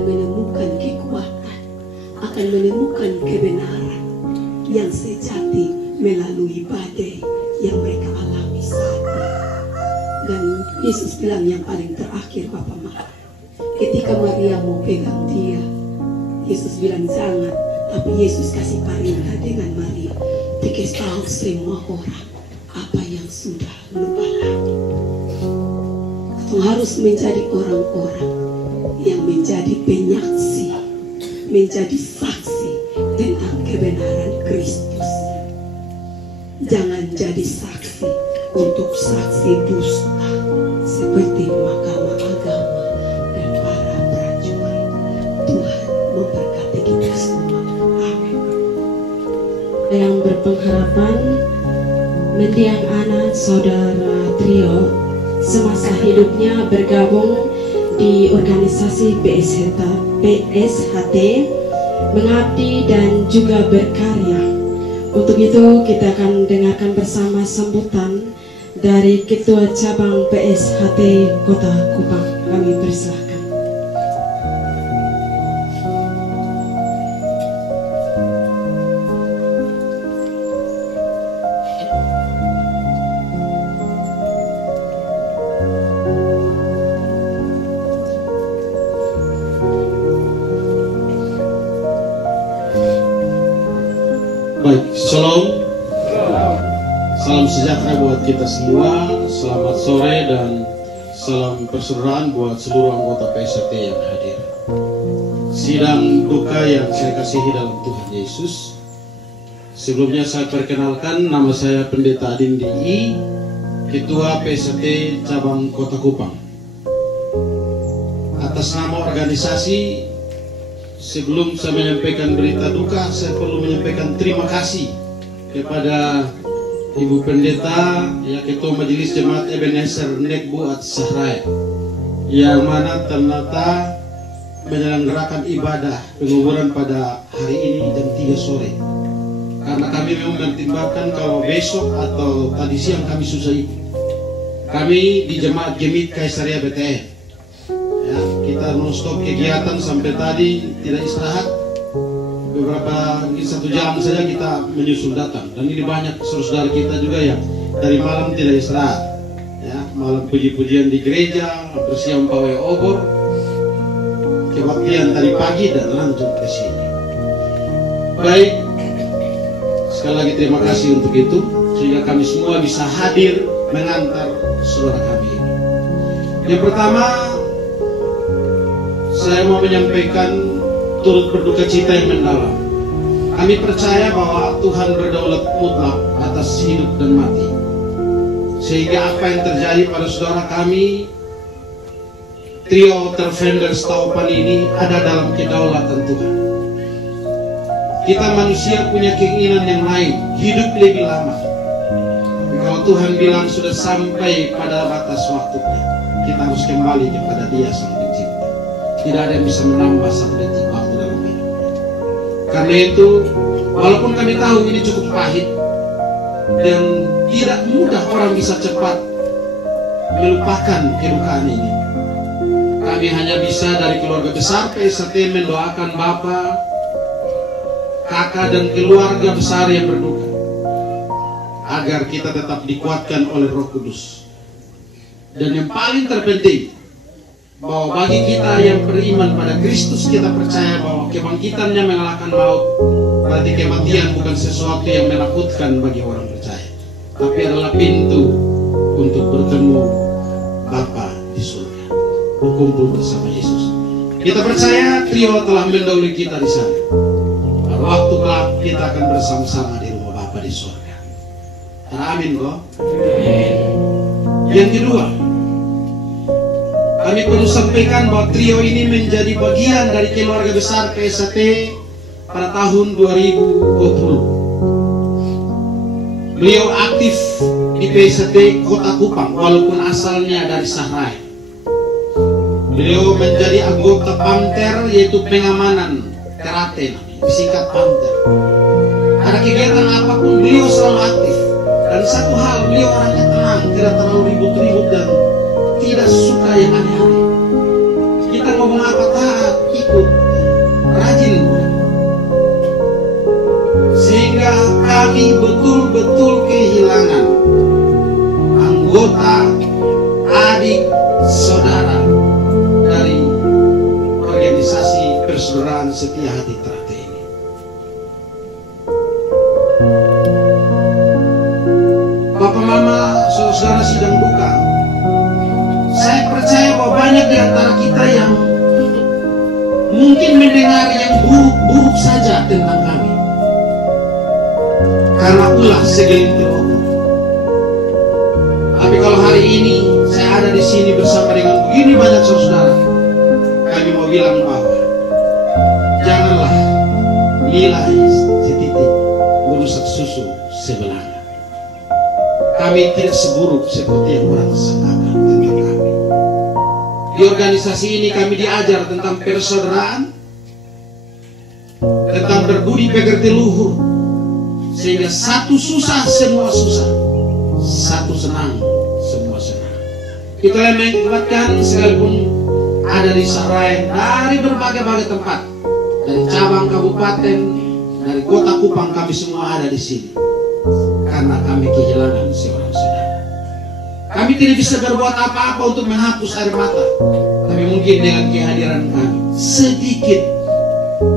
menemukan kekuatan, akan menemukan kebenaran yang sejati melalui badai yang mereka alami saat ini. Dan Yesus bilang yang paling terakhir, Bapa Maha, ketika Maria mau pegang dia, Yesus bilang jangan, tapi Yesus kasih perintah dengan Maria, dikasih tahu semua orang apa yang sudah lu alami. Kau harus menjadi orang-orang yang menjadi penyaksi, menjadi saksi tentang kebenaran Kristus. Jangan jadi saksi untuk saksi dusta seperti Mahkamah Agama dan para prajurit. Tuhan memberkati kita semua. Amin. Yang berpengharapan mendiang anak saudara Trio semasa hidupnya bergabung di organisasi PSHT, mengabdi dan juga berkarya. Untuk itu kita akan dengarkan bersama sambutan dari Ketua Cabang PSHT Kota Kupang. Kami persilahkan. Baik, shalom. Salam sejahtera buat kita semua. Selamat sore dan salam persaudaraan buat seluruh anggota PSHT yang hadir. Sidang duka yang saya kasihi dalam Tuhan Yesus. Sebelumnya saya perkenalkan, nama saya Pendeta Adin DI, Ketua PSHT Cabang Kota Kupang. Atas nama organisasi, sebelum saya menyampaikan berita duka, saya perlu menyampaikan terima kasih kepada Ibu Pendeta, ya Ketua Majelis Jemaat Ebenezer Nekbu At-Sahrai, yang mana ternyata menyelenggarakan ibadah penguburan pada hari ini jam 3 sore. Karena kami memang mempertimbangkan kalau besok atau tadi siang kami susah ikut. Kami di Jemaat Gemit Kaisaria BTN, ya, kita non-stop kegiatan sampai tadi tidak istirahat. Beberapa mungkin 1 jam saja kita menyusul datang. Dan ini banyak saudara kita juga yang dari malam tidak istirahat, ya, malam puji-pujian di gereja, bersiap pawai obor, kebaktian tadi pagi dan lanjut ke sini. Baik, sekali lagi terima kasih untuk itu, sehingga kami semua bisa hadir mengantar saudara kami ini. Yang pertama, saya mau menyampaikan turut berduka cita yang mendalam. Kami percaya bahwa Tuhan berdaulat mutlak atas hidup dan mati, sehingga apa yang terjadi pada saudara kami Trio Tervenders Taupan ini ada dalam kedaulatan Tuhan. Kita manusia punya keinginan yang lain, hidup lebih lama. Kalau Tuhan bilang sudah sampai pada batas waktunya, kita harus kembali kepada Dia Sang Pencipta. Tidak ada yang bisa menambah 1 detik waktu dalam hidup. Karena itu, walaupun kami tahu ini cukup pahit dan tidak mudah orang bisa cepat melupakan kedukaan ini, kami hanya bisa dari keluarga besar PSHT mendoakan Bapak, kakak dan keluarga besar yang berduka, agar kita tetap dikuatkan oleh Roh Kudus. Dan yang paling terpenting, bahwa bagi kita yang beriman pada Kristus, kita percaya bahwa kebangkitannya mengalahkan maut. Berarti kematian bukan sesuatu yang menakutkan bagi orang percaya, tapi adalah pintu untuk bertemu Bapa di surga, berkumpul bersama Yesus. Kita percaya Trio telah mendahului kita di sana. Pada waktu kelak kita akan bersama-sama di rumah Bapa di surga. Amin kok. Yang kedua, kami perlu sampaikan bahwa Trio ini menjadi bagian dari keluarga besar PSHT pada tahun 2020. Beliau aktif di PSHT Kota Kupang walaupun asalnya dari Sahrai. Beliau menjadi anggota PAMTER, yaitu pengamanan Terate, disingkat Panther. Ada kegiatan apapun beliau selalu aktif. Dan satu hal, beliau orangnya tenang, tidak terlalu ribut-ribut dan tidak suka yang aneh-aneh. Kita ngomong apa taat, ikut, rajin. Sehingga kami betul-betul kehilangan anggota, adik, saudara dari organisasi persaudaraan Setia Hati Terate ini. Bapak Mama, saudara sidang duka, saya percaya bahwa banyak di antara kita yang mungkin mendengar yang buruk-buruk saja tentang kami. Karena ulah segelintir oknum. Tapi kalau hari ini saya ada di sini bersama dengan begini banyak saudara, kami mau bilang bahwa janganlah nilai setitik merusak susu sebelahnya. Kami tidak seburuk seperti yang orang sangkakan tentang kami. Di organisasi ini kami diajar tentang persaudaraan, tentang berbudi pekerti luhur, sehingga satu susah semua susah, satu senang semua senang. Kita mengingatkan sekalipun ada di Sarayen dari berbagai-bagai tempat, dari cabang kabupaten, dari kota Kupang, kami semua ada di sini. Karena kami kehilangan seorang saudara. Kami tidak bisa berbuat apa-apa untuk menghapus air mata, tapi mungkin dengan kehadiran kami sedikit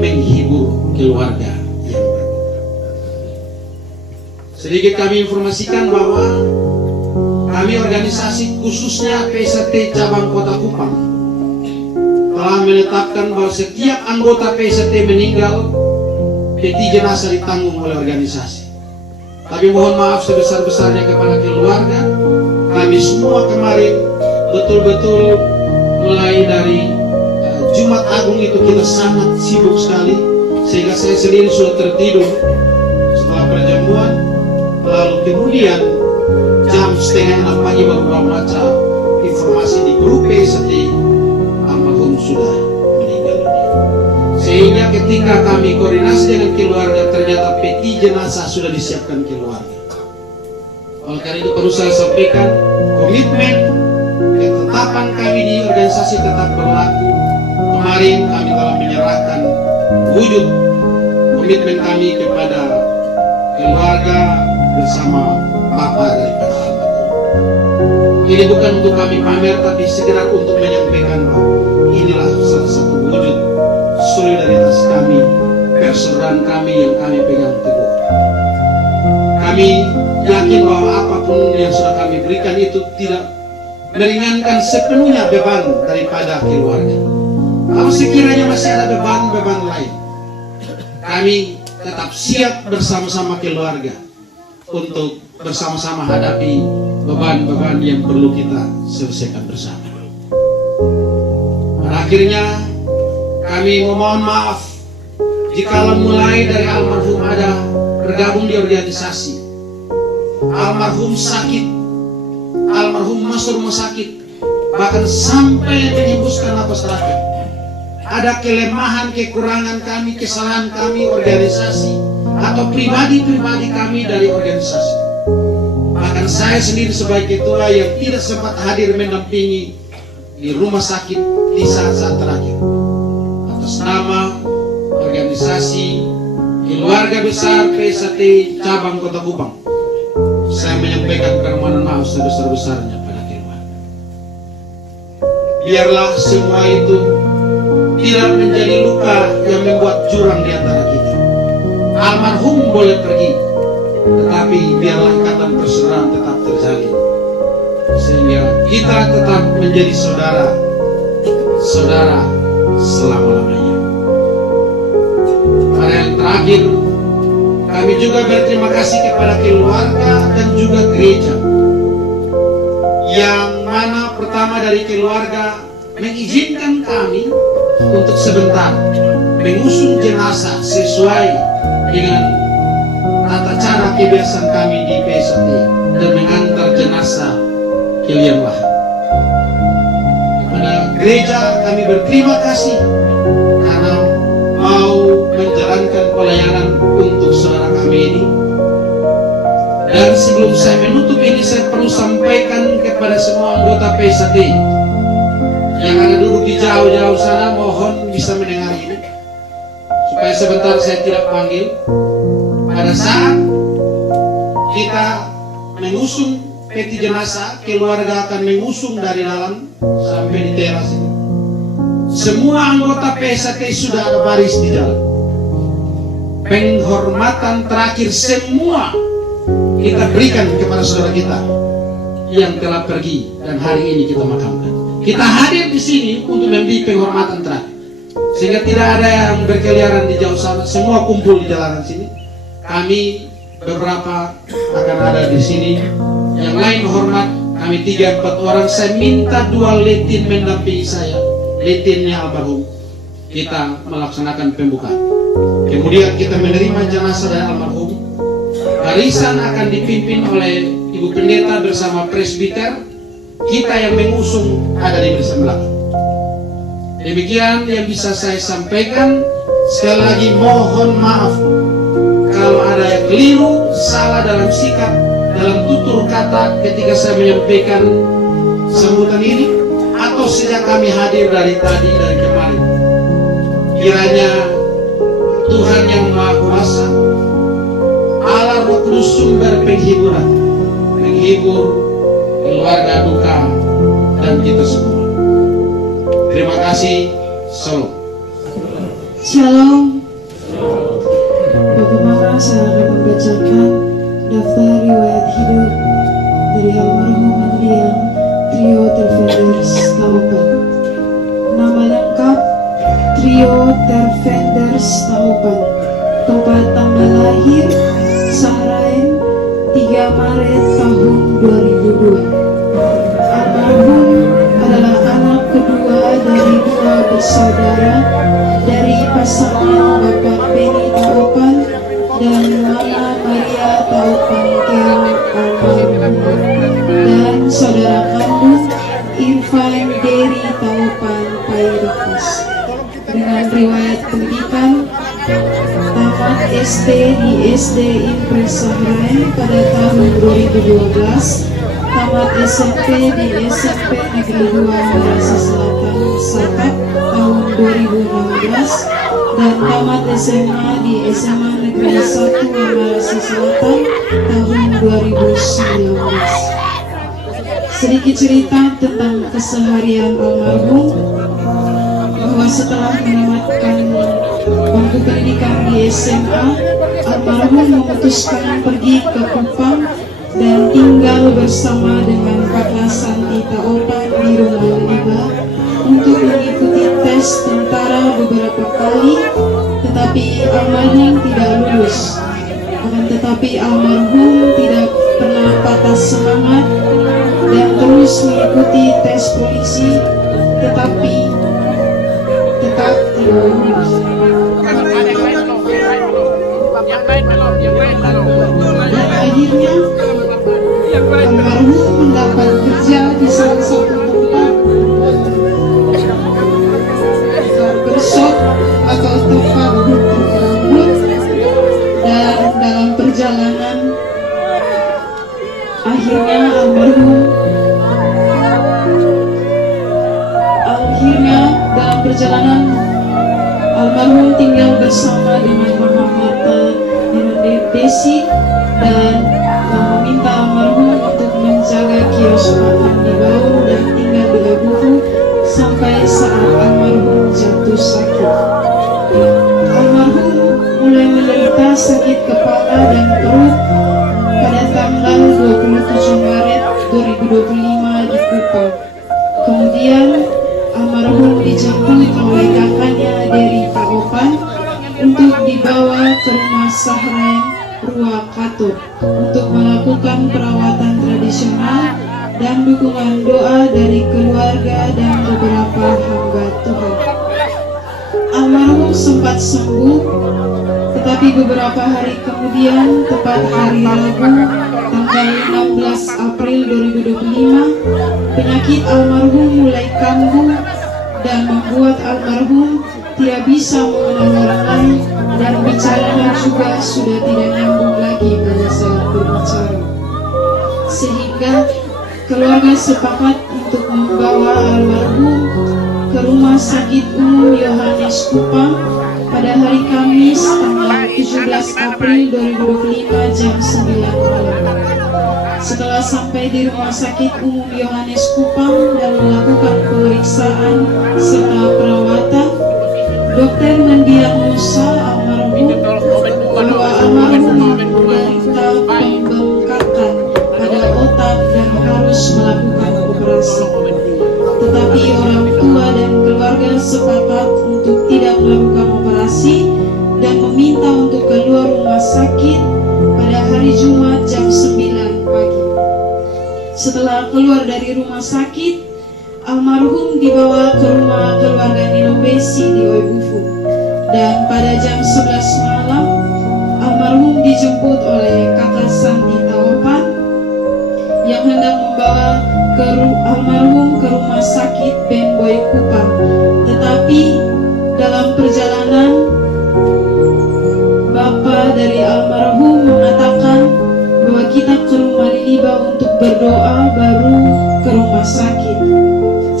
menghibur keluarga yang berduka. Sedikit kami informasikan bahwa kami organisasi khususnya PST cabang Kota Kupang telah menetapkan bahwa setiap anggota PST meninggal, peti jenazah ditanggung oleh organisasi. Tapi mohon maaf sebesar-besarnya kepada keluarga. Kami semua kemarin betul-betul mulai dari Jumat Agung itu kita sangat sibuk sekali, sehingga saya sendiri sudah tertidur setelah perjamuan. Lalu kemudian jam 5:30 pagi baru membaca informasi di grup PST almarhum sudah meninggal dunia. Sehingga ketika kami koordinasi dengan keluarga, ternyata peti jenazah sudah disiapkan keluarga. Oleh karena itu perlu saya sampaikan, komitmen ketetapan kami di organisasi tetap berlaku. Kemarin kami telah menyerahkan wujud komitmen kami kepada keluarga bersama Bapak daripada almarhum. Ini bukan untuk kami pamer, tapi sekedar untuk menyampaikan bahwa inilah salah satu wujud solidaritas kami, persaudaraan kami yang kami pegang teguh. Kami yakin bahwa apapun yang sudah kami berikan itu tidak meringankan sepenuhnya beban daripada keluarga. Kalau sekiranya masih ada beban-beban lain, kami tetap siap bersama-sama keluarga untuk bersama-sama hadapi beban-beban yang perlu kita selesaikan bersama. Pada akhirnya kami memohon maaf jika mulai dari almarhum ada bergabung di organisasi, almarhum sakit, almarhum masuk rumah sakit, bahkan sampai menghembuskan napas terakhir. Ada kelemahan, kekurangan kami, kesalahan kami organisasi atau pribadi-pribadi kami dari organisasi. Bahkan saya sendiri sebagai ketua yang tidak sempat hadir mendampingi di rumah sakit di saat-saat terakhir. Atas nama organisasi keluarga besar PST cabang Kota Kupang, saya menyampaikan permohonan maaf sebesar-besarnya pada keluarga. Biarlah semua itu tidak menjadi luka yang membuat jurang di antara kita. Almarhum boleh pergi, tetapi biarlah ikatan persaudaraan tetap terjalin, sehingga kita tetap menjadi saudara selama-lamanya. Pada yang terakhir, kami juga berterima kasih kepada keluarga dan juga gereja, yang mana pertama dari keluarga mengizinkan kami untuk sebentar mengusung jenazah sesuai dengan tata cara kebiasaan kami di PST dan mengantar jenazah ke liang lahat. Kepada gereja kami berterima kasih karena mau Dan sebelum saya menutup ini, saya perlu sampaikan kepada semua anggota PSAT yang ada duduk di jauh-jauh sana, mohon bisa mendengar ini, supaya sebentar saya tidak panggil. Pada saat kita mengusung peti jenazah, keluarga akan mengusung dari dalam sampai di teras ini. Semua anggota PSAT sudah ada baris di dalam. Penghormatan terakhir semua kita berikan kepada saudara kita yang telah pergi dan hari ini kita makamkan. Kita hadir di sini untuk memberi penghormatan terakhir, sehingga tidak ada yang berkeliaran di jauh sana. Semua kumpul di jalanan sini. Kami beberapa akan ada di sini. Yang lain hormat. Kami 3-4 orang. Saya minta 2 letin mendampingi saya. Letinnya almarhum. Kita melaksanakan pembukaan. Kemudian kita menerima jenazah dari almarhum. Barisan akan dipimpin oleh Ibu Pendeta bersama presbiter. Kita yang mengusung ada di barisan belakang. Demikian yang bisa saya sampaikan. Sekali lagi mohon maaf kalau ada yang keliru, salah dalam sikap, dalam tutur kata ketika saya menyampaikan sambutan ini, atau sejak kami hadir dari tadi, dari kemarin. Kiranya Tuhan yang Maha Kuasa, Allah Roh Kudus sumber penghiburan, menghibur keluarga duka dan kita semua. Terima kasih. Shalom. Shalom. Bagaimana saya akan membacakan daftar riwayat hidup dari almarhum mendiang Trio Tervenders Taupan. Nama lengkap Trio Tervenders Taupan. Tempat tanggal lahir Sahrain 3 Maret tahun 2002. Almarhum adalah anak kedua dari 2 bersaudara dari pasangan Bapak Beni Taupan dan Mama Maria Taupan Keo almarhum, dan saudara kandung Irfan Deri Taupan Pairikas. Dengan riwayat pendidikan, tamat SD di SD Impres Sahrain pada tahun 2012, tamat SMP di SMP Negeri 2 Malaysia Selatan Satak tahun 2016, dan tamat SMA di SMA Negeri 1 Malaysia Selatan tahun 2019. Sedikit cerita tentang keseharian almarhum, bahwa setelah menamatkan bangku pendidikan di SMA, almarhum memutuskan pergi ke Kupang dan tinggal bersama dengan Kak Santi Taupan di rumah Liba untuk mengikuti tes tentara beberapa kali, tetapi almarhum tidak lulus. Akan tetapi almarhum tidak pernah patah semangat dan terus mengikuti tes polisi, tetapi tetap tidak lulus. Dan akhirnya almarhum mendapat kerja di salah satu tempat barbershop atau tempat gunting rambut, dan dalam perjalanan akhirnya almarhum tinggal bersama dengan Mama Marta Desi dan meminta almarhum untuk menjaga kios makan di bawah dan tinggal di Labuhu sampai saat almarhum jatuh sakit. Almarhum mulai menderita sakit kepala dan perut pada tanggal 27 Maret 2025 di Kupang. Kemudian almarhum dijemput oleh kakaknya dari Taupan untuk dibawa ke rumah Sahrain Ruakato untuk melakukan perawatan tradisional dan dukungan doa dari keluarga dan beberapa hamba Tuhan. Almarhum sempat sembuh, tetapi beberapa hari kemudian, tepat hari Rabu tanggal 16 April 2025, penyakit almarhum mulai kambuh dan membuat almarhum tidak bisa mengenal orang lain, dan bicaranya juga sudah tidak nyambung lagi pada saat berbicara. keluarga sepakat untuk membawa almarhum ke Rumah Sakit Umum Yohanes Kupang pada hari Kamis tanggal 17 April 2025 jam 9 malam. Setelah sampai di Rumah Sakit Umum Yohanes Kupang dan melakukan pemeriksaan serta perawatan, dokter mendiagnosa almarhum bahwa almarhum menderita pembengkakan pada otak dan harus melakukan operasi. Tetapi orang tua dan keluarga sepakat untuk tidak melakukan operasi dan meminta untuk keluar rumah sakit pada hari Jumat jam 9 pagi. Setelah keluar dari rumah sakit, almarhum dibawa ke rumah keluarga Nino Besi di Oibufu, dan pada jam 11 malam almarhum dijemput oleh kakak Santi Taopan yang hendak membawa almarhum ke rumah sakit Ben Boy Kupang. Tetapi dalam perjalanan bapak dari almarhum mengatakan bahwa kita ke rumah Liliba untuk berdoa baru ke rumah sakit.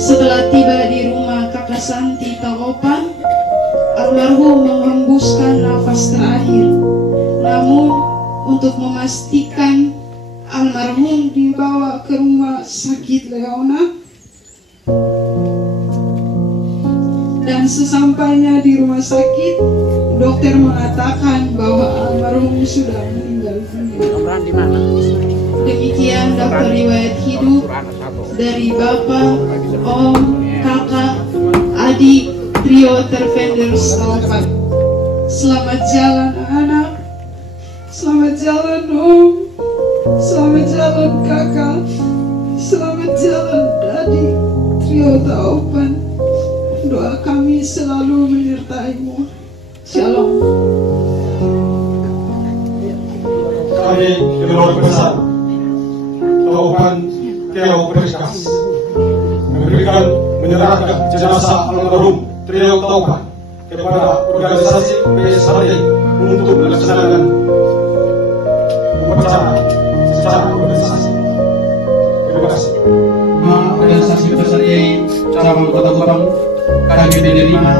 Setelah tiba di rumah kakak Santi Taopan, almarhum menghembuskan nafas terakhir. Namun untuk memastikan almarhum dibawa ke rumah sakit Leona, dan sesampainya di rumah sakit, dokter mengatakan bahwa almarhum sudah meninggal dunia. Demikian daftar riwayat hidup dari Bapak, Om, Kakak, Adik, Trio Tervenders Taopan. Selamat jalan anak, selamat jalan Om, selamat jalan Kakak, selamat jalan Adik, Trio Taopan. Doa kami selalu menyertaimu. Shalom. Kami keluarga besar Taopan Teo Perskas memberikan menyerahkan jenazah almarhum Trio Taopan kepada organisasi PSHD untuk melaksanakan upacara secara organisasi. Terima kasih. Organisasi PSHD cabang Kota Kupang kami menerima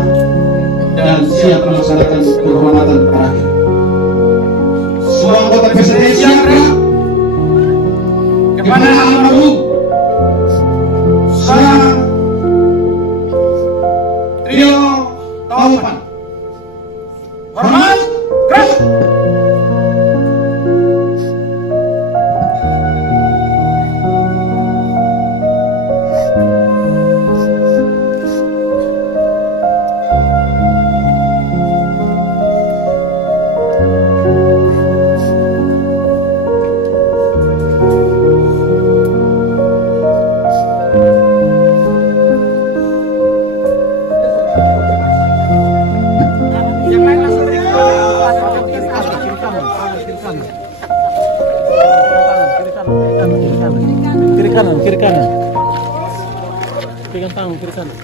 dan siap melaksanakan penghormatan terakhir. Semua anggota PSHD siap kepada almarhum sang Trio Taopan. Hormat keras. Kiri kanan. Pegang tangan kiri kanan.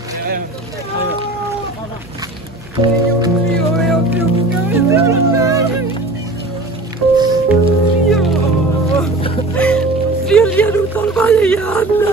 Dia utang banyak ya Anda.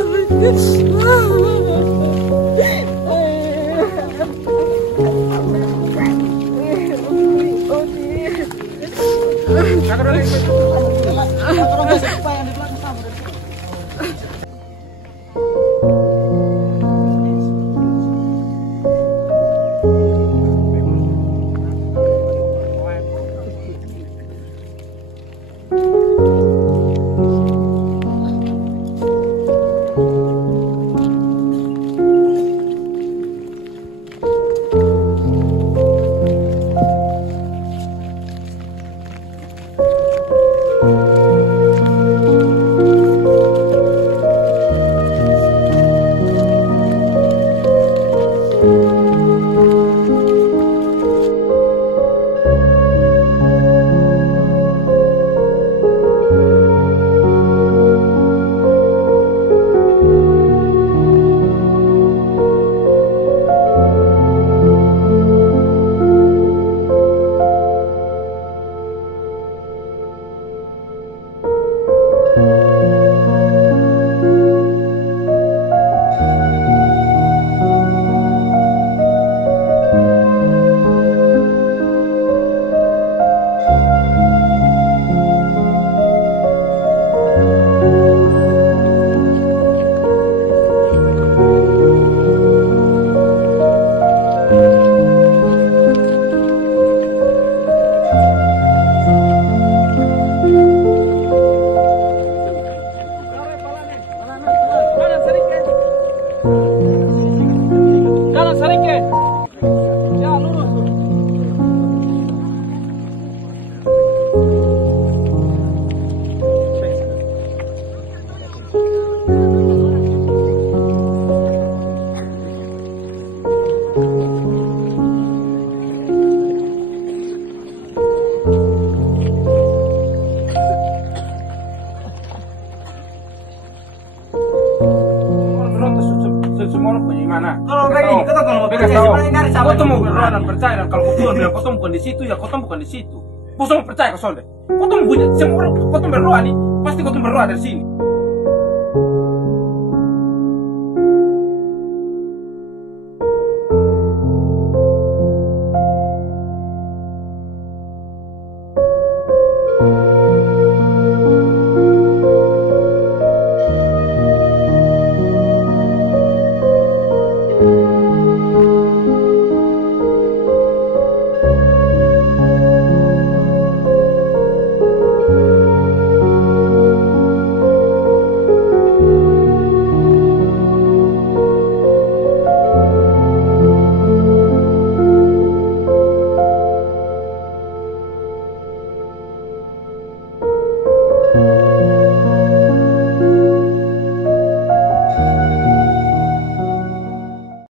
berdoa dan percaya, dan kalau Tuhan bilang kau bukan di situ, ya kau bukan di situ. Kau semua percaya ke Sonde. Kau punya semua orang, kau berdoa nih, pasti kau berdoa dari sini.